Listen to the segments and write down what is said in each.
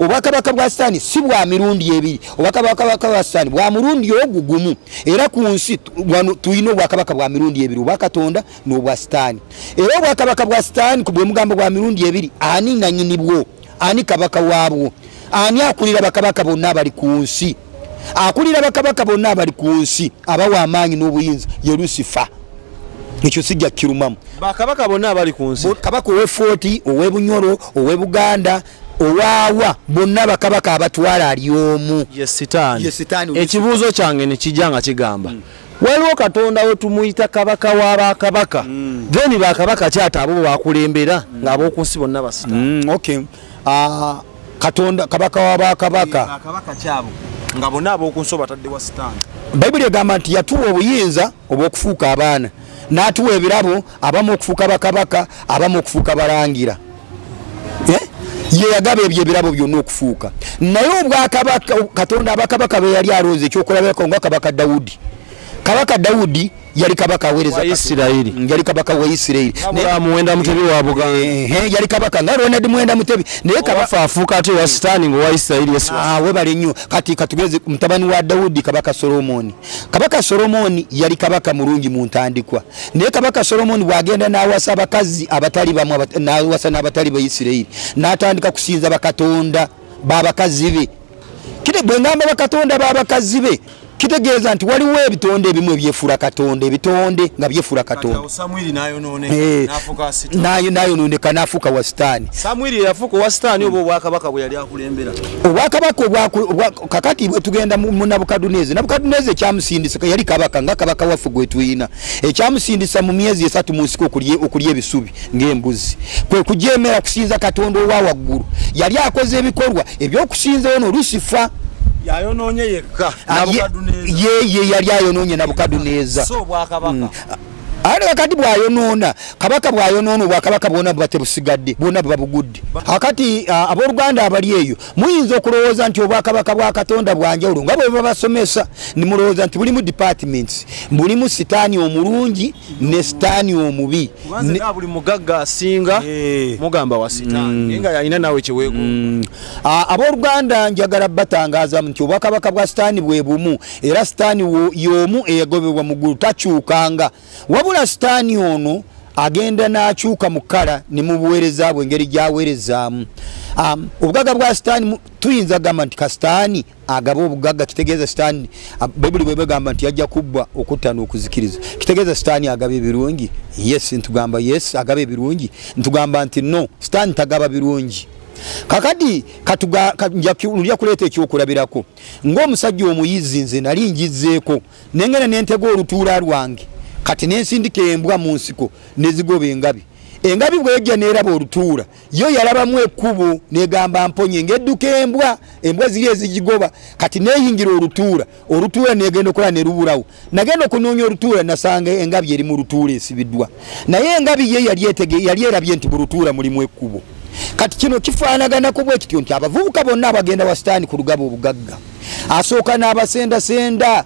obwakabaka bwa Sitaani si bwa mirundi ebiri obwakabaka bwa Sitaani bwa murundi ogugumu era ku nsi tuyina obwakabaka bwa mirundi ebiri obwa Katonda n'obwa Sitaani era obwakabaka bwa Sitaani ku bwe mugamba bwa mirundi ebiri ani nanyini bwo ani kabaka waabwo ani akulira bakabaka bonna abali ku nsi akulira bakabaka bonna abali ku nsi abawa amaanyi n'obuyinza ye Lucifer ekyo sijja kirumamu bakabaka bonna abali ku nsi kabaka owe Fort owe Bunyoro owe Buganda owawa bonna bakabaka abatwala ali omu ye Sitaani ekibuuzo kyange ne kijanga kigamba waliwo Katonda we tumuyita kabaka w'abakabaka then bakabaka kyata abo bakulembera ng'ab'oku nsi bonna basitaani okay Katonda kabaka w'abakabaka bakabaka kyabo nga bonna ab'oku nsi batadde wa Sitaani Bayibuli egamba nti yatuwa obuyinza obw'okufuuka abaana n'atuwa ebirabo abamu okufuuka bakabaka abamu okufuuka balangira ye yagaba ebyo ebirabo byonna okufuuka naye obwakabaka Katonda abakabaka be yali alonze ekyokulabirako nga kabaka Dawudi yali kabaka aweereza Isirayiri yali kabaka wa Isirayiri ne Muwenda Mutebi wa Buganda yali kabaka nga Ronald Muwenda Mutebi naye kabaka afuuka ate wa Sitaani ngo wa Isirayiri we bali nnyo kati katugeze mutabani wa Dawudi kabaka Solomoni yali kabaka mulungi mu ntandikwa naye kabaka Solomoni bwagenda n'awasa abakazi abatali bamu n'awasa n'abatali ba Isirayiri n'atandika kusinza bakatonda babakazi be kite bwe ngamba bakatonda babakazi be kitegeeza nti waliwo ebitonde ebimu ebyefuula Katonda ebitonde nga byefuula Katonda Samwiri n'afuuka Sitaani n'ayonooneka n'afuuka wa Sitaani Samwiri yafuuka wa Sitaani oba obwakabaka bwe yali akulembera obwakabaka kakati bwe tugenda mu Nabukadduneeza ekyamusindisa yali kabaka nga kabaka waffe gwe tuyina ekyamusindisa mu myezi 3 mu nsiko okulya ebisubi ng'embuzi kwe kujeemera kusinza Katonda owa waggulu yali akoze ebikolwa ebyokusinza ono Lucifer yayonoonye yekka Nabukadduneeza ye yali ayonoonye Nabukadduneeza so bwakabaka ale kakati bwayonoona kabaka bwayonoona obwakabaka bwona bubatebusigadde bwona babugudde akati abooluganda abali eyo muyinza okulowooza nti obwakabaka bwa Katonda bwanjawulo nga bwe babasomesa nimulowooza nti bulimu departments bulimu Sitaani omulungi ne Sitaani omubi buli mugagga asinga mugamba wa Sitaani nga yalina nawe kyeweeko abooluganda njagala batangaaza nti obwakabaka bwa Sitaani bwe bumu era Sitaani y'omu eyagobebwa mu ggulu takyukanga wabula Sitaani ono agenda n'akyuka mu kkala ne mu buweereza bwe engeri gy'aweerezaamu obugagga bwa Sitaani tuyinza gamba nti Sitaani agaba obugagga kitegeeza Sitaani Bayibuli bwe bagamba nti yajja kubbwa okutta n'okuzikiriza kitegeeza Sitaani agaba ebirungi yes ntugamba yes agaba ebirungi ntugamba nti no Sitaani tagaba birungi kakati nja kuleeta ekyokulabirako ng'omusajja omuyizi nze nali njizzeeko nengena nentega olutuula lwange kati nensindika embwa mu nsiko nezigoba engabi bwejja neeraba olutuula yo yalabamu ekkubo negamba mponye ng'edduka embwa ziri ezigigoba kati neeyingira olutuula negenda okola ne lubulawo nagenda okunoonya olutuula nasanga engabi eri mu lutuula esibiddwa naye engabi ye yali erabye nti mu lutuula mulimu ekkubo kati kino kifaanaganako bwe kityo nti abavubuka bonna abagenda wa Sitaani ku lugaba obugagga asooka n'abasendasenda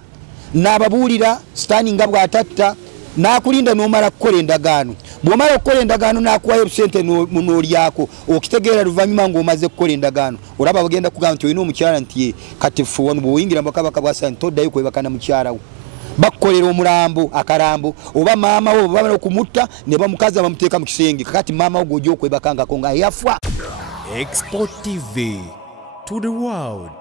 n'ababuulira Sitaani nga bw'atatta n'akulinda n'omala kukola endagaano bw'omala okukola endagaano n'akuwayo obusente n'olyako okitegeera luvannyuma ng'omaze kukola endagaano olaba bagenda kugamba nti olina omukyala nti kati ffe wano bw'oyingira mu bakabaka bwa Sitaani toddayo kwebaka na mukyala wo bakukolera omulambo akalambo oba maama wo bamala okumutta ne bamukaza bamuteeka mu kisenge kakati maama wo gw'ojja okwebakangako nga yafa. Export TV to the world.